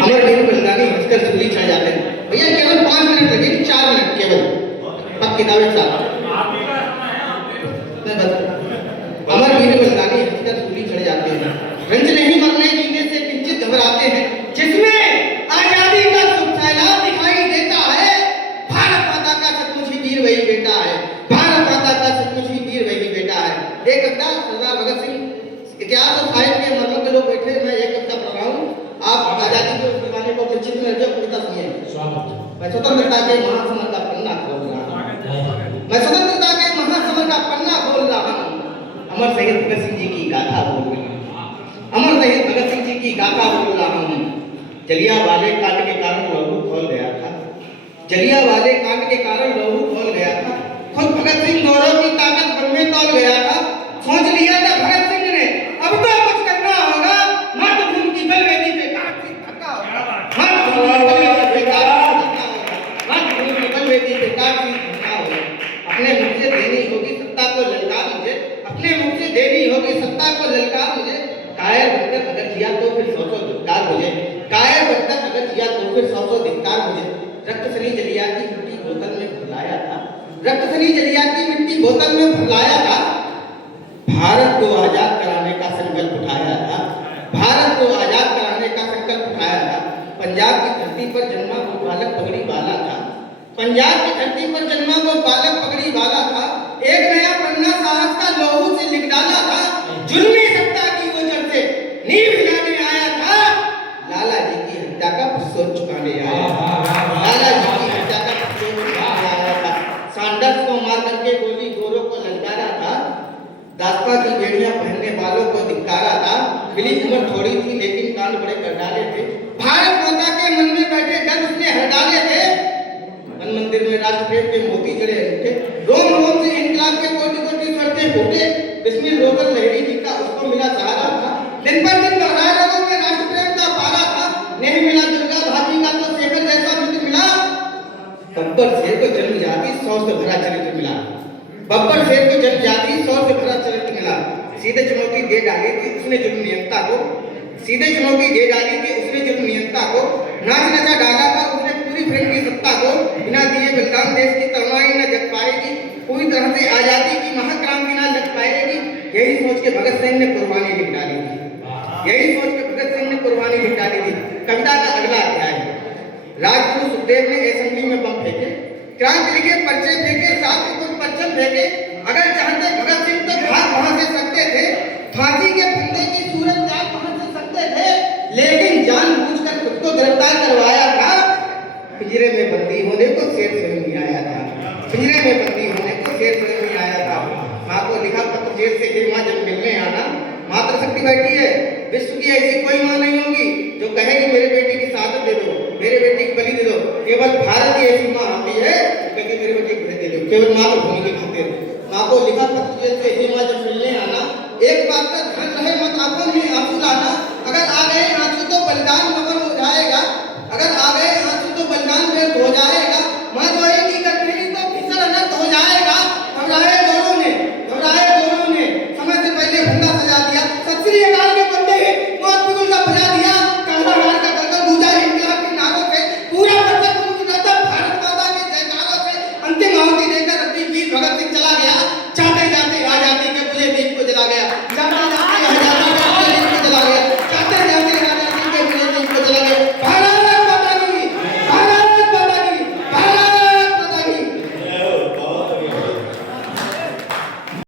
अमर वीर बलिदानी हंसकर सूली चढ़ जाते हैं। भैया केवल 5 मिनट लगे, 4 मिनट केवल, अब किताबें साथ। अमर वीर बलिदानी हंसकर सूली चढ़ जाते हैं, रंज नहीं मरने जीने से किंचित घबराते हैं, जिसमें आजादी का सुख सैलाब दिखाई देता है। भारत माता का सचमुच ही वीर वही बेटा है, भारत माता का सचमुच ही वीर वही बेटा है। एक कविता सरदार भगत सिंह, इतिहास और साहित्य के मर्मज्ञ के लोग बैठे, मैं एक कविता पढ़ रहा हूँ, आप आजादी के उस दीवाने को निश्चित में रहिए, कविता सुनिए। मैं स्वतंत्रता के महासमर का पन्ना खोल रहा हूँ, मैं स्वतंत्रता के महासमर का पन्ना खोल रहा हूँ, अमर शहीद भगत सिंह जी की गाथा बोल रहा हूँ, अमर शहीद भगत सिंह जी की गाथा बोल रहा हूँ। जलियांवाले कांड के कारण लहू खौल गया था, जलियांवाले कांड के कारण लहू खौल गया था, खुद भगत सिंह गौरव की ताकत बन में तौल गया था। सोच लिया था भगत सिंह ने अब तो कुछ करना होगा, मातृभूमि की बलवेदी पे काफी थका होगा, मातृभूमि की बलवेदी पे काफी थका होगा। अपने मुख से देनी होगी सत्ता को ललकार मुझे, अपने मुख से देनी होगी सत्ता को ललकार मुझे। कायर बनकर अगर जिया तो फिर 100 धिक्कार मुझे, कायर बनकर अगर जिया तो फिर 100 धिक्कार मुझे। रक्त सनी जलिया की मिट्टी बोतल में भुलाया था, रक्त सनी जलिया की मिट्टी बोतल में भुलाया था। भारत को आजाद कराने का संकल्प उठाया था, भारत को आजाद कराने का संकल्प उठाया था। पंजाब की धरती पर जन्मा वो बालक पगड़ी वाला था, पंजाब की धरती पर जन्मा वो बालक पगड़ी वाला था। एक नया पन्ना साहस का लहू से लिख डाला था, जुल्मी सत्ता की वो जड़ से नींव हिलाने आया था। लाला जी की हत्या का सोच चुकाने आया था, लाला जी की हत्या का सोच चुकाने आया था। सैंडर्स को मार करके गोली गोरों को ललकारा था, दास्ता की बेड़ियां पहनने वालों को धिक्कारा था। मिली उम्र थोड़ी थी लेकिन कांड बड़े कर डाले थे, भारत माता के मन में बैठे डर उसने हर डाले थे। मन मंदिर में राष्ट्रप्रेम के मोती जड़े रखे, रोम रोम से इंकलाब के कोटि कोटि स्वर फूटे। बिस्मिल रोकन लहरी जी का उसको मिला सहारा था, दिन पर दिन दोहराए लोगों में राष्ट्रप्रेम का पारा था। नहीं मिला दुर्गा भाभी का तो शेखर जैसा मित्र मिला, बब्बर शेर को जन्म जाति 100 से भरा चरित्र मिला, बब्बर शेर को जन्म जाति 100 से भरा चरित्र मिला। सीधे चुनौती दे डाली थी उसने जुल्म नियंता को, सीधे चुनौती दे डाली थी उसने जुल्म नियंता को। नाच नचा डाला था उसने पूरी फ्रेंड की सत्ता को, बिना दिए बलिदान देश की तलवारी न जग पाएगी, पूरी तरह से आजादी की महाक्रांति न लग पाएगी। यही सोच के भगत सिंह ने कुर्बानी लिख डाली थी, यही सोच के भगत सिंह ने कुर्बानी लिख डाली थी। कविता का अगला अध्याय है। राजगुरु सुखदेव ने असेंबली में बम फेंके, क्रांति लिखे पर्चे फेंके, साथ में कुछ परचम फेंके। अगर चाहते भगत सिंह तो भाग वहां से सकते थे, फांसी के फंदे की सूरत त्याग वहां से सकते थे, लेकिन जानबूझकर खुद को गिरफ्तार करवाया था। पिंजरे में बंदी होने को शेर स्वयं नहीं आया था, पिंजरे में बंदी होने को शेर स्वयं नहीं आया था। माँ को लिखा पत्र जेल से, हे माँ जब मिलने आना, मातृशक्ति बैठी है, विश्व की ऐसी कोई माँ नहीं होगी जो कहेगी मेरे बेटे की शहादत दे दो, मेरे बेटे की बलि दे दो। केवल भारत की ऐसी माँ होती है क्योंकि मेरे बेटे की बलि दे दो, केवल मातृभूमि की खातिर। माँ को लिखा पत्र जेल से, हे माँ जब मिलने आना, एक बात का ध्यान रहे मत आंखों में आंसू लाना।